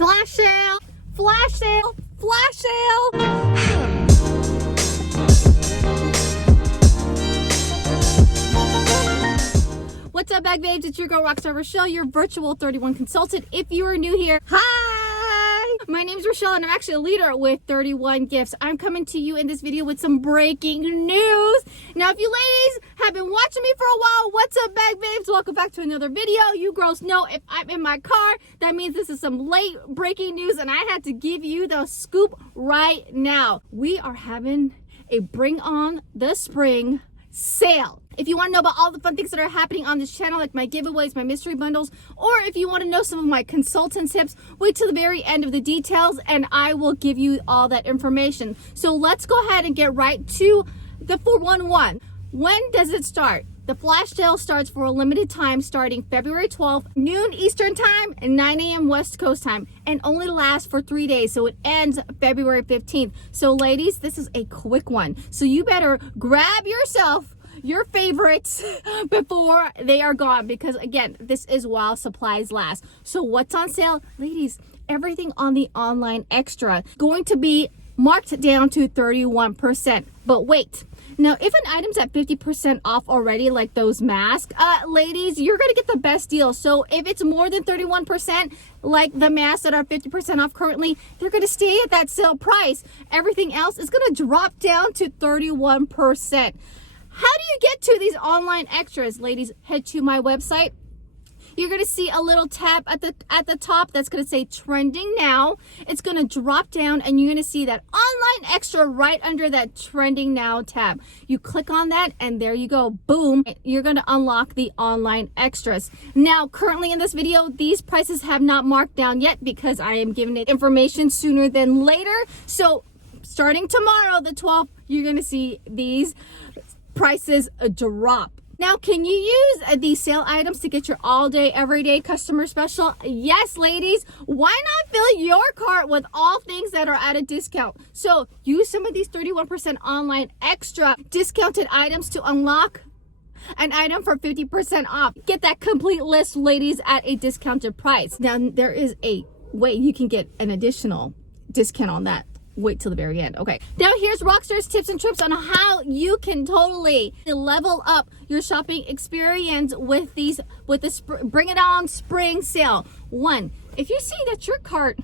Flash sale, flash sale, flash sale. What's up, bag babes? It's your girl Rockstar Rochelle, your virtual 31 consultant. If you are new here, hi! My name's Rochelle and I'm actually a leader with 31 Gifts. I'm coming to you in this video with some breaking news. Now, if you ladies have been watching me for a while, what's up, bag babes? Welcome back to another video. You girls know if I'm in my car, that means this is some late breaking news and I had to give you the scoop right now. We are having a Bring On the Spring sale. If you want to know about all the fun things that are happening on this channel, like my giveaways, my mystery bundles, or if you want to know some of my consultant tips, wait till the very end of the details and I will give you all that information. So let's go ahead and get right to the 411. When does it start? The flash sale starts for a limited time starting February 12th, noon Eastern time and 9 a.m. West Coast time, and only lasts for 3 days. So it ends February 15th. So ladies, this is a quick one. So you better grab yourself your favorites before they are gone, because again, this is while supplies last. So what's on sale? Ladies, everything on the online extra going to be marked down to 31%. But wait, now if an item's at 50% off already, like those masks, ladies, you're gonna get the best deal. So if it's more than 31%, like the masks that are 50% off currently, they're gonna stay at that sale price. Everything else is gonna drop down to 31%. How do you get to these online extras? Ladies, head to my website. You're going to see a little tab at the top that's going to say trending now. It's going to drop down and you're going to see that online extra right under that trending now tab. You click on that and there you go. Boom. You're going to unlock the online extras. Now, currently in this video, these prices have not marked down yet because I am giving it information sooner than later. So starting tomorrow, the 12th, you're going to see these prices drop. Now, can you use these sale items to get your all day, everyday customer special? Yes, ladies. Why not fill your cart with all things that are at a discount? So use some of these 31% online extra discounted items to unlock an item for 50% off. Get that complete list, ladies, at a discounted price. Now, there is a way you can get an additional discount on that. Wait till the very end. Okay, now here's Rockstar's tips and trips on how you can totally level up your shopping experience with this Bring It On Spring sale. One, if you see that your cart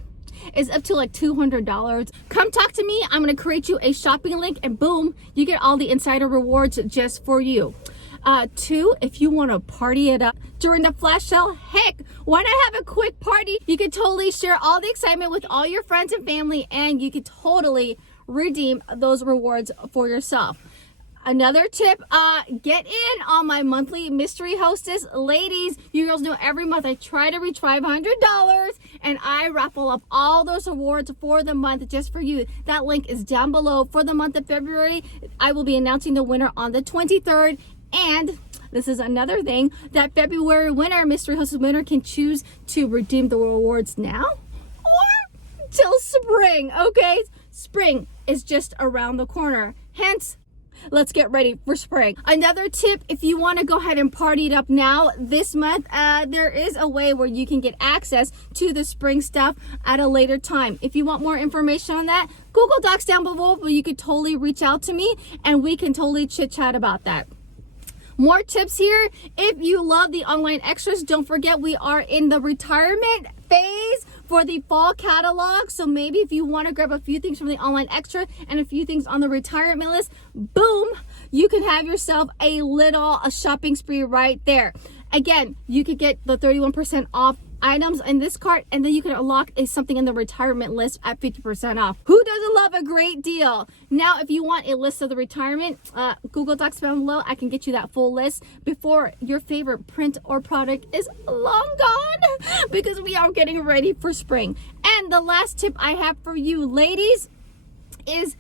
is up to like $200, come talk to me. I'm going to create you a shopping link and boom, you get all the insider rewards just for you. Two, if you want to party it up during the flash sale, heck, why not have a quick party? You could totally share all the excitement with all your friends and family and you could totally redeem those rewards for yourself. Another tip, get in on my monthly mystery hostess. Ladies, you girls know every month I try to reach $500 and I raffle up all those awards for the month just for you. That link is down below. For the month of February, I will be announcing the winner on the 23rd. And this is another thing, that February winner, mystery hostess winner, can choose to redeem the rewards now or till spring. Okay, spring is just around the corner. Hence, let's get ready for spring. Another tip, if you want to go ahead and party it up now this month, there is a way where you can get access to the spring stuff at a later time. If you want more information on that, Google Docs down below, but you could totally reach out to me and we can totally chit chat about that. More tips here. If you love the online extras, don't forget we are in the retirement phase for the fall catalog. So maybe if you want to grab a few things from the online extra and a few things on the retirement list, boom, you can have yourself a little shopping spree right there. Again, you could get the 31% off items in this cart and then you can unlock something in the retirement list at 50% off. Who doesn't love a great deal? Now, if you want a list of the retirement, Google Docs down below, I can get you that full list before your favorite print or product is long gone because we are getting ready for spring. And the last tip I have for you ladies is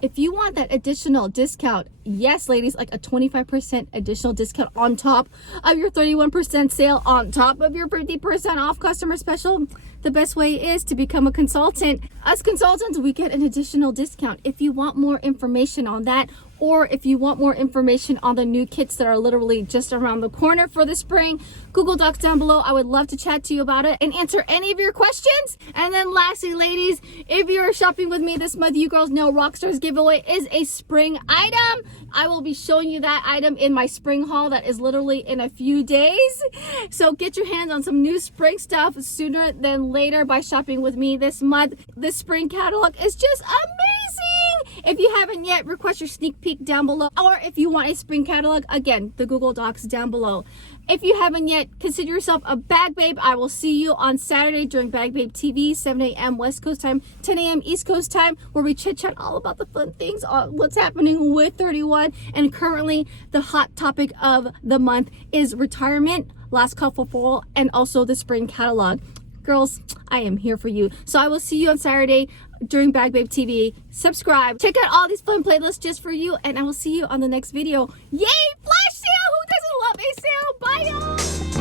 if you want that additional discount, yes, ladies, like a 25% additional discount on top of your 31% sale, on top of your 50% off customer special, the best way is to become a consultant. As consultants, we get an additional discount. If you want more information on that, or if you want more information on the new kits that are literally just around the corner for the spring, Google Docs down below. I would love to chat to you about it and answer any of your questions. And then lastly, ladies, if you are shopping with me this month, you girls know Rockstar's giveaway is a spring item. I will be showing you that item in my spring haul that is literally in a few days. So get your hands on some new spring stuff sooner than later by shopping with me this month. This spring catalog is just amazing. If you haven't yet, request your sneak peek down below. Or if you want a spring catalog, again, the Google Docs down below. If you haven't yet, consider yourself a bag babe. I will see you on Saturday during Bag Babe TV, 7 a.m. West Coast time, 10 a.m. East Coast time, where we chit chat all about the fun things, what's happening with 31. And currently, the hot topic of the month is retirement, last call for fall, and also the spring catalog. Girls, I am here for you. So I will see you on Saturday during Bag Babe TV. Subscribe. Check out all these fun playlists just for you, and I will see you on the next video. Yay! Flash sale! Who doesn't love a sale? Bye, y'all!